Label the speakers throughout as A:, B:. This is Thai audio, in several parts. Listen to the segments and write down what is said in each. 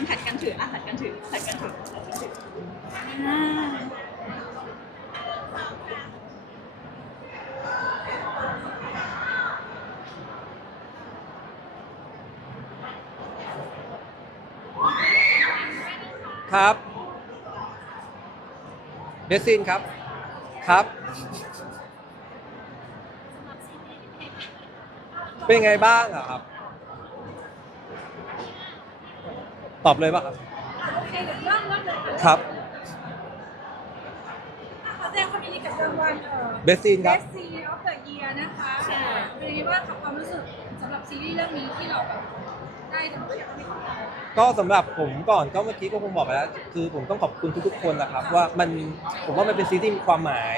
A: ันผัดกันถืออะผัดกันถือผัดกันถือผัดกันถืออ่า
B: ครับเบสซินครับครับ เป็นไงบ้างอะครับ ตอบเลยป่ะครับ
C: โอเคเดี๋ยวเริ่มเริ่มเลยค่ะ
B: ครับ
C: ขอแสดงความยินดีกับรางวัลเอ่อ
B: เบสซินครับ
C: Best Series of the Year นะคะเป็นยังไงบ้างกับความรู้สึกสำหรับซีรีส์เรื่องนี้ที่เราแบบได้ตำแหน่งนี้ของเรา
B: ก็สำหรับผมก่อนก็เมื่อกี้ก็คงบอกไปแล้ว คือผมต้องขอบคุณทุกๆคนนะครับ ว่ามันผมว่ามันเป็นซีรีส์ที่มีความหมาย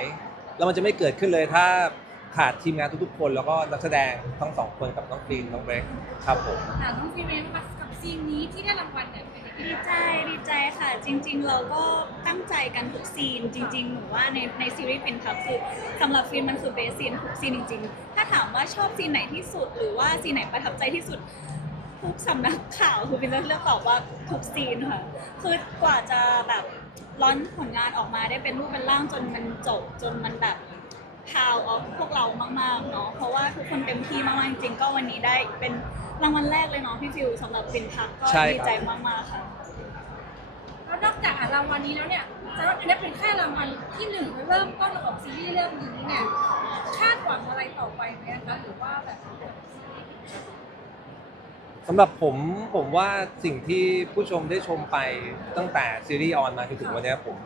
B: แล้วมันจะไม่เกิดขึ้นเลยถ้าขาดทีมงานทุกๆคน แล้วก็นักแสดงทั้งสองคนกับน้องฟิล์มน้องเบรกครับผม
C: ถามน้องฟิเมนมากับ ซีนนี้ที่ได้รางวัลเนี่ยเป็นยังไง
A: ดีใจดีใจค่ะ จริง ๆ เราก็ตั้งใจกันทุกซีนจริง ๆ หนูว่าในในซีรีส์เป็นพับคือสำหรับฟิล์มมันคือเบสซีนทุกซีนจริง ๆ ถ้าถามว่าชอบซีนไหนที่สุด หรือว่าซีนไหนประทับใจที่สุด ทุกสำนักข่าวคือเป็นเลือกตอบว่าทุกซีนค่ะ คือกว่าจะแบบร้อนผลงานออกมาได้เป็นรูปเป็นร่างจนมันจบจนมันแบบ พาวออฟพวกเรามากๆเนาะเพราะว่าทุกคนเต็มที่มากๆจริงๆก็วันนี้ได้เป็นรางวัลแรกเลยเนาะพี่ฟิวสำหรับฟินพักก็
B: ใช่ครับ
A: ดีใจมากๆค่ะ
C: แล้วนอกจากรางวัลนี้แล้วเนี่ยสำหรับอันนี้เป็นแค่รางวัลที่หนึ่งเริ่มต้นของซีรีส์เรื่องนี้เนี่ยคาดหวังอะไรต่อไปไหมคะหรือว่าแบบ
B: สำหรับผมผมว่าสิ่งที่ผู้ชมได้ชมไปตั้งแต่ซีรีส์ออนมาจนถึงวันเนี้ยผม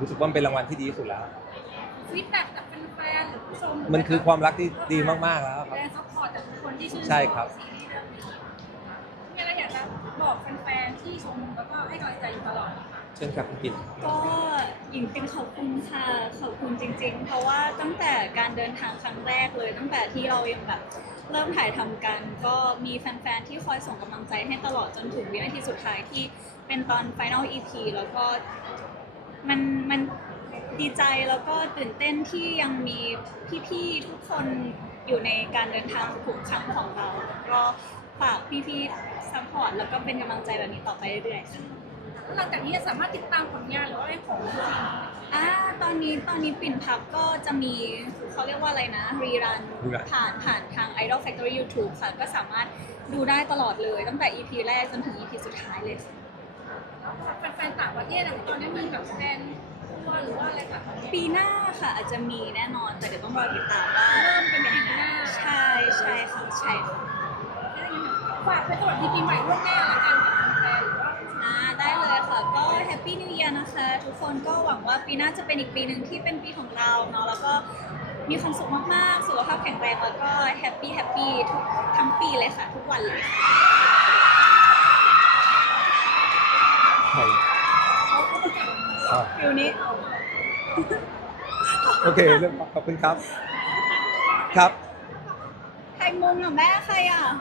B: รู้สึกว่ามันเป็นรางวัลที่ดีที่สุดแล้ว
C: ฟีดแบ็กจากแฟนๆหรือผู้ชม
B: มันคือความรักที่ดีมากๆแล้วครับ
C: แรงซัพพอร์ตจากทุกคนที่ชื่นชม
B: ใช่ครับ
C: ซีรีส์เรื่องนี้มีอะไรอยากจะบอกแฟนๆที่ชมแล้วก็ให้กำลังใจอยู่ตลอดไหมคะ
B: เช่นครับพี่ปิ่น
A: ก็หญิงเป็นขอบคุณค่ะขอบคุณจริง ๆ เพราะว่าตั้งแต่การเดินทางครั้งแรกเลย ตั้งแต่ที่เรายังแบบเริ่มถ่ายทำกัน ก็มีแฟนๆที่คอยส่งกำลังใจให้ตลอดจนถึงวินาทีสุดท้ายที่เป็นตอน Final EP แล้วก็มันมัน ดีใจแล้วก็ตื่นเต้นที่ยังมีพี่ๆทุกคนอยู่ในการเดินทางทุกครั้งของเราก็ฝากพี่ๆซัพพอร์ตแล้วก็เป็นกำลังใจแบบนี้ต่อไปเรื่อยๆค่ะ
C: แล้วหลังจากนี้จะสามารถติดตามผลงานหรือว่าอะไรของซีรีส์
A: อ่าตอนนี้ตอนนี้ปิ่นพับก็จะมีเขาเรียกว่าอะไรนะ รีรัน
B: rerun
A: ผ่านผ่านทาง Idol Factory YouTube ค่ะ ก็สามารถดูได้ตลอดเลย ตั้งแต่ EP แรกจนถึง EP สุดท้ายเลยค่ะ
C: แฟนๆต่างประเทศอะตอนนี้มีแบบแฟน ทัวร์หรือว่าอะไรแบบนี้
A: ปีหน้าค่ะอาจจะมีแน่นอนแต่เดี๋ยวต้องรอติดตามว่า
C: เริ่มเป็น
A: เป็น
C: ปี
A: ยัง
C: ห
A: ไง
C: น้า
A: ใช่ใช่ค่ะใช่ค่ะ
C: ฝากไปสวัสดีปีใหม่ล่วงหน้าแล้วกันกับแฟนๆหรือว่า
A: อ่าได้เลยค่ะ ก็แฮปปี้นิว e ย r นะคะ ทุกคนก็หวังว่าปีหน้าจะเป็นอีกปีหนึ่งที่เป็นปีของเราเนาะแล้วก็มีความสุขมากๆ สุขภาพแข็งแรงแล้วก็แฮปปี้แฮปปี้ทุกทั้งปีเลยค่ะ ทุกวันเลย
B: ใช่อ่า
A: ฟิวนี้
B: โอเคเรื่องขอบคุณครับ ครับ
A: ใครมุงอะแม่ใครอะ
B: ครับ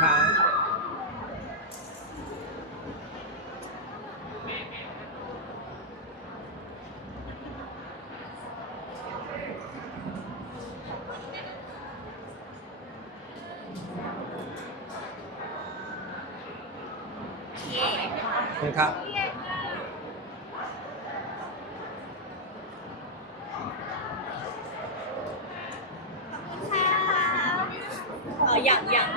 A: เย่
B: ขอบ คุณครับ
A: เอออย่างอย่าง